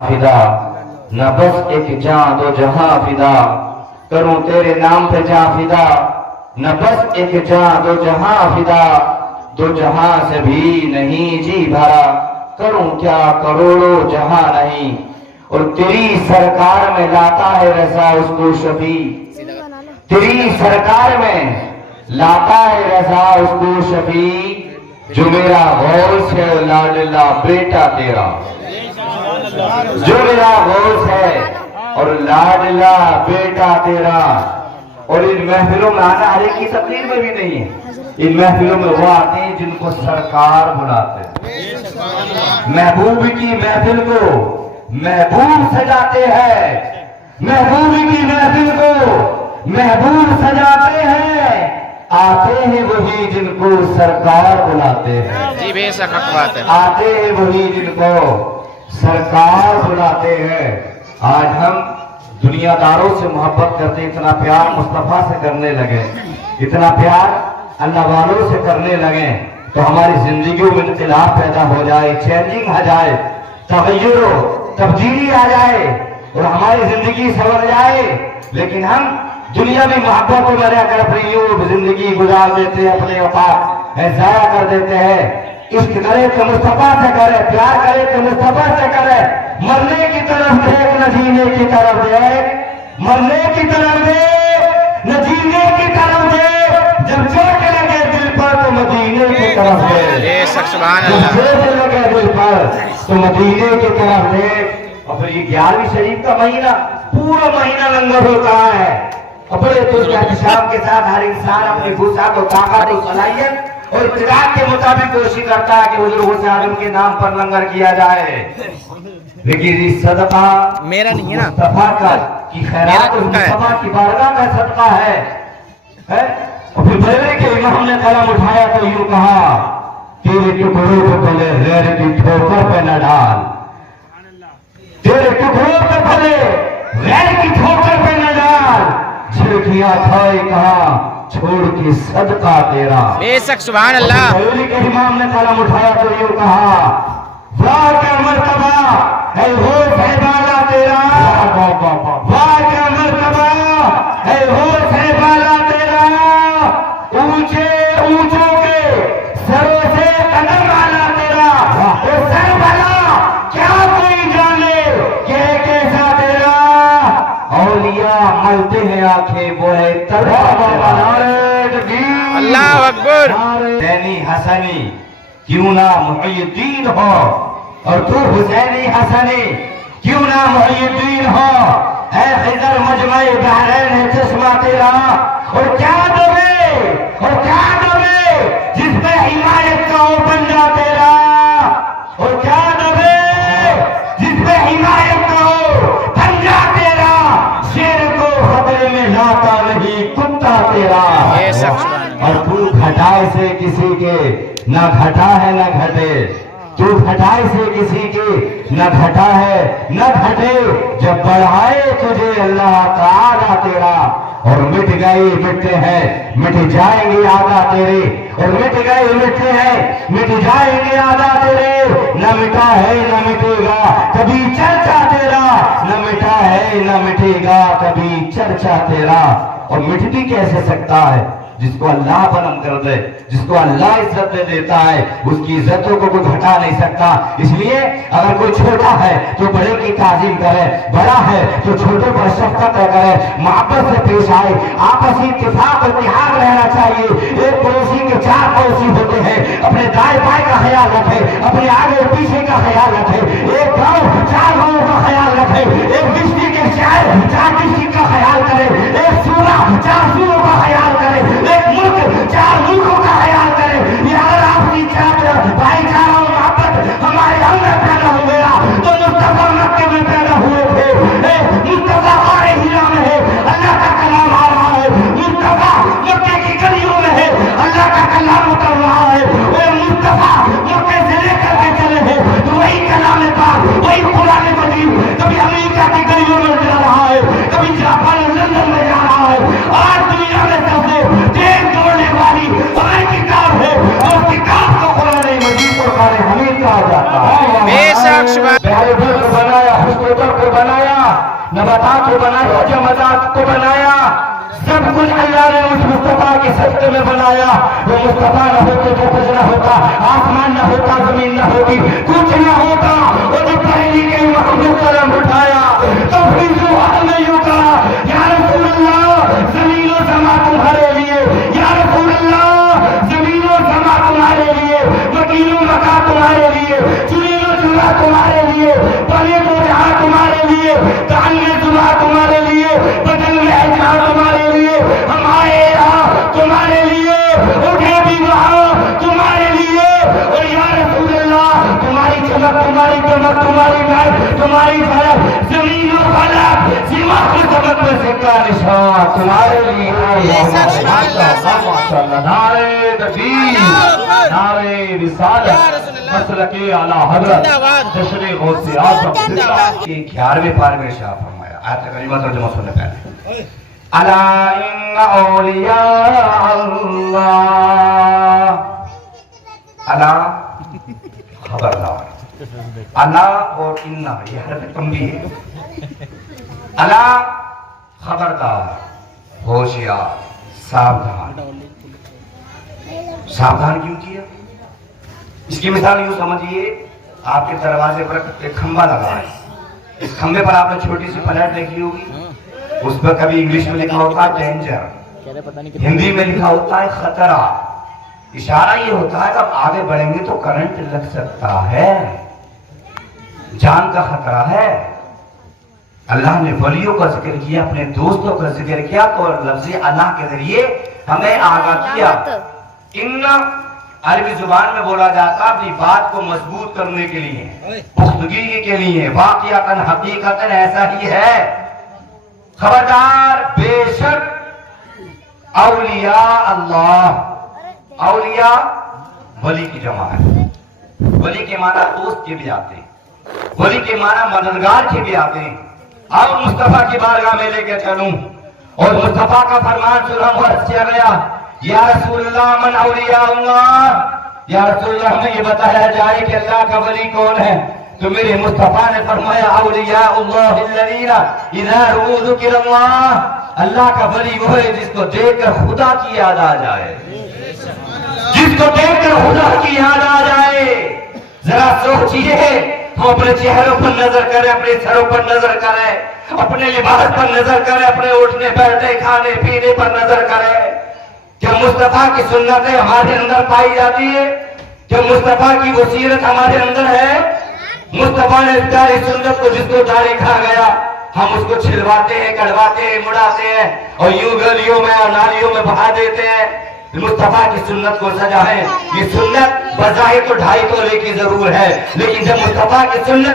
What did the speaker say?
फिदा न बस एक जान दो जहां फिदा करूं तेरे नाम पे जा फिदा न बस एक जान दो जहां फिदा दो जहां से भी नहीं जी भरा करूं क्या करोड़ों जहां नहीं और तेरी सरकार में लाता है रजा उसको शफी तेरी सरकार में लाता है रजा उसको शफी जो मेरा गौस है लाडला बेटा तेरा जो मेरा गौस है और लाडला बेटा तेरा। और इन महफिलों में आना हर एक की तकदीर में भी नहीं है। इन महफिलों में वो आते हैं जिनको सरकार बुलाते हैं। महबूब की महफिल को महबूब सजाते हैं, महबूब की महफिल को महबूब सजाते हैं। आते हैं वही जिनको सरकार बुलाते हैं। जी बेशक हक बात है। आते हैं वही जिनको सरकार बुलाते हैं। आज हम दुनियादारों से मोहब्बत करते, इतना प्यार मुस्तफा से करने लगे, इतना प्यार अल्लाह वालों से करने लगे तो हमारी जिंदगियों में इख्तिलाफ पैदा हो जाए, चेंजिंग आ जाए, तगय्युर तब्दीली आ जाए और हमारी जिंदगी संवर जाए। लेकिन हम दुनिया में मोहब्बत में रहकर अपनी यूं जिंदगी गुजार देते हैं, अपने औकात जाया कर देते हैं। इश्क करे तो मुस्तफा से करे, प्यार करे तो मुस्तफा से करे। मरने की तरफ देख न जीने की तरफ देख, मरने की तरफ देख न जीने की तरफ देख। जब चोट लगे दिल पर तो मदीने की तरफ देख, जब चोट लगे दिल पर तो मदीने की तरफ देख। और फिर ये 11वीं शरीफ का महीना पूरा महीना लंगर होता है। अपने तो एहतिशाम के साथ हर इंसान अपनी वुसाअत और ताकत और सलाहियत और इत्तिदाअ के मुताबिक कोशिश करता है कि हुजूर से आदम के नाम पर लंगर किया जाए। लेकिन इस सदका मेरा नहीं है ना, मुस्तफा का की खैरात और मुस्तफा की बारगाह का सदका है? और फिर बरेली के इमाम ने कलम उठाया तो यूं कहा, तेरे टुकड़ों पे भले गैर की ठोकर पे न डाल, तेरे टुकड़ों पे भले गैर की ठोकर पे न डाल। झिड़कियां खाए कहा छोड़ के सदका तेरा। बेशक सुभान अल्लाह। बरेली के इमाम ने कलम उठाया तो यूं कहा, वाह क्या मर्तबा है होश है बाला तेरा, वाह क्या मर्तबा है होश है बाला तेरा। ऊंचे ऊंचों के सरों से कदम आला तेरा, वो सर भला क्या कोई जाने कि कैसा तेरा। औलिया मलते हैं आंखें वो है तलवा अल्लाह अकबर। हुसैनी हसनी क्यों ना मुहियुद्दीन हो और तू हुसैनी हसनी क्यों ना मुहियुद्दीन हो। है खिदर मजमई बहरैन है चश्मा तेरा। और क्या दोगे, और क्या दोगे जिसमें हिमायत का हो पंजा तेरा। और क्या दोगे जिसमें हिमायत का हो पंजा तेरा। शेर को खतरे में लाता नहीं कुत्ता तेरा। और तू घटाए से किसी के न घटा है न घटे, तू घटाए से किसी के न घटा है न घटे। जब बढ़ाए तुझे अल्लाह ताला तेरा। और मिट गए मिटते हैं मिट जाएंगे आदा तेरे, और मिट गए मिटते हैं मिट जाएंगे आदा तेरे। न मिटा है न मिटेगा कभी चर्चा तेरा, न मिटा है न मिटेगा कभी चर्चा तेरा। और मिट भी कैसे सकता है जिसको अल्लाह बुलंद कर दे, जिसको अल्लाह इज्जत दे देता है, उसकी इज्जतों को कोई घटा नहीं सकता। इसलिए अगर कोई छोटा है तो बड़े की ताजीम करे, बड़ा है तो छोटे पर शफकत करे, मोहब्बत से पेश आए, आपसी इत्तेफाक और इत्तेहाद रहना चाहिए। एक पड़ोसी के 4 पड़ोसी होते हैं, अपने दाएं बाएं का ख्याल रखे, अपने आगे और पीछे का ख्याल रखे। एक गाँव 4 गाँवों का ख्याल रखे, एक डिस्ट्रिक्ट के 4 डिस्ट्रिक्ट का ख्याल करे, एक सूबा 4 सूबों का ख्याल करे, एक मुल्क 4 मुल्कों का ख्याल करे। ये अगर आपकी भाईचारा और मोहब्बत हमारे अंदर पैदा हो गया तो मुस्तफा मक्के में पैदा हुए थे, मुस्तफा हमारे हिरा में है, अल्लाह का कलाम आ रहा है। मुस्तफा मक्के की गलियों में है, अल्लाह का कलाम उतर रहा है। मुस्तफा मक्के से लेकर के चले हैं तो वही कलाम पाक, वही नबातात को बनाया, जमादात को बनाया, सब कुछ अल्लाह ने उस मुस्तफा के सदक़े में बनाया। वो मुस्तफा न होते तो कुछ न होता, आसमान न होता, जमीन न होती, कुछ न होता। वो जब पहली के महबूब कलम उठाया तो फिर जुबान में यूं कहा, या रसूल अल्लाह, जमीन और समा तुम्हारे लिए, या रसूल अल्लाह, जमीन और समा तुम्हारे लिए, वकीलों मका तुम्हारे लिए, चुनीलो चुना तुम्हारे लिए, पले तो जहां तुम्हारे लिए, कान में जुमा तुम्हारे लिए, बदन में अजहा तुम्हारे लिए, हम आए यहाँ तुम्हारे लिए, उठे भी वहाँ तुम्हारे लिए। और या रसूल अल्लाह, तुम्हारी चमक, तुम्हारी चमक, तुम्हारी महक, तुम्हारी झलक, जमीन और फलक, सीमा की चमक में सिक्का निशान तुम्हारे लिए। नारे तकबीर, नारे रिसालत, मसलके आला हज़रत, जश्न गौसे आज़म के 11वें पारे में इरशाद फरमाया। आयत करीमा तर्जुमा सुनने पहले, अला इन्ना औलिया अल्लाह, अला खबरदार, अला और इन्ना ये हरफ तंबीह है। अला खबरदार, होशियार, सावधान। सावधान क्यों किया? इसकी मिसाल यूं समझिए, आपके दरवाजे पर एक खंबा लगा है, इस खंबे पर आपने छोटी सी फ्लैट देखी होगी, उस पर कभी इंग्लिश में लिखा होता है डेंजर, हिंदी में लिखा होता है खतरा। इशारा ये होता है कि अब आगे बढ़ेंगे तो करंट लग सकता है, जान का खतरा है। अल्लाह ने वलियों का जिक्र किया, अपने दोस्तों का जिक्र किया, तो लफ्ज़ अल्लाह के जरिए हमें आगाह किया। इन्ना अरबी जुबान में बोला जाता अपनी बात को मजबूत करने के लिए, पुख्तगी के लिए। वाक़िअतन हकीकतन ऐसा ही है। खबरदार, बेशक औलिया अल्लाह, औलिया वली की जमा है। वली के माना दोस्त के भी आते हैं, वली के माना मददगार के भी आते हैं। अब मुस्तफा की बारगाह में लेके चलूं और मुस्तफा का फरमान सुना, अर्ज किया गया, या रसूलल्लाह मन औलिया अल्लाह, या रसूलल्लाह हमें ये बताया जाए कि अल्लाह का वली कौन है। तो मेरे मुस्तफा ने फरमाया, औलिया अल्लाह इल्लज़ीना इज़ा रुअ ज़िक्रुल्लाह, अल्लाह का वली वो है जिसको देखकर खुदा की याद आ जाए, जिसको देखकर खुदा की याद आ जाए। जरा सोचिए, हम अपने चेहरों पर नजर करें, अपने सरों पर नजर करें, अपने लिबास पर नजर करें, अपने उठने बैठने खाने पीने पर नजर करें। क्या मुस्तफा की सुन्नतें हमारे अंदर पाई जाती है? क्या मुस्तफा की वो सीरत हमारे अंदर है? मुस्तफा ने प्यारी सुन्नत को, जिसको दाढ़ी खा गया, हम उसको छिलवाते हैं, कटवाते हैं, मुड़ाते हैं और यूं गलियों में और नालियों में बहा देते हैं। मुस्तफा की सुन्नत को सजा है। ये सुन्नत बज़ाहिर तो 2.5 तोले की जरूर है, लेकिन जब मुस्तफा की सुन्नत